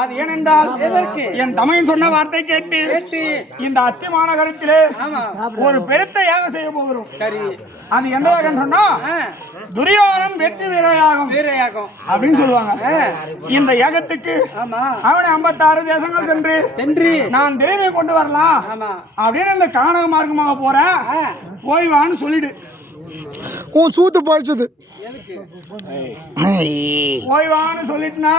அது ஏனென்றால் என் தமையன் சொன்ன வார்த்தை கேட்டு இந்த அத்தி மாநகரத்திலே ஒரு பெருத்த யாகம் செய்ய போகிறோம். அது எந்த யாகம் சொன்னா துரியோதனன் வெற்றி வீரயாகம் அப்படின்னு சொல்லுவாங்க. இந்த யாகத்துக்கு அவனை 56 தேசங்கள் சென்று நான் திரையை கொண்டு வரலாம் அப்படின்னு இந்த கானக மார்க்கமாக போறேன், போய்வான்னு சொல்லிடு. உன் சூத்து பழிச்சது போய்வான்னு சொல்லிட்டுனா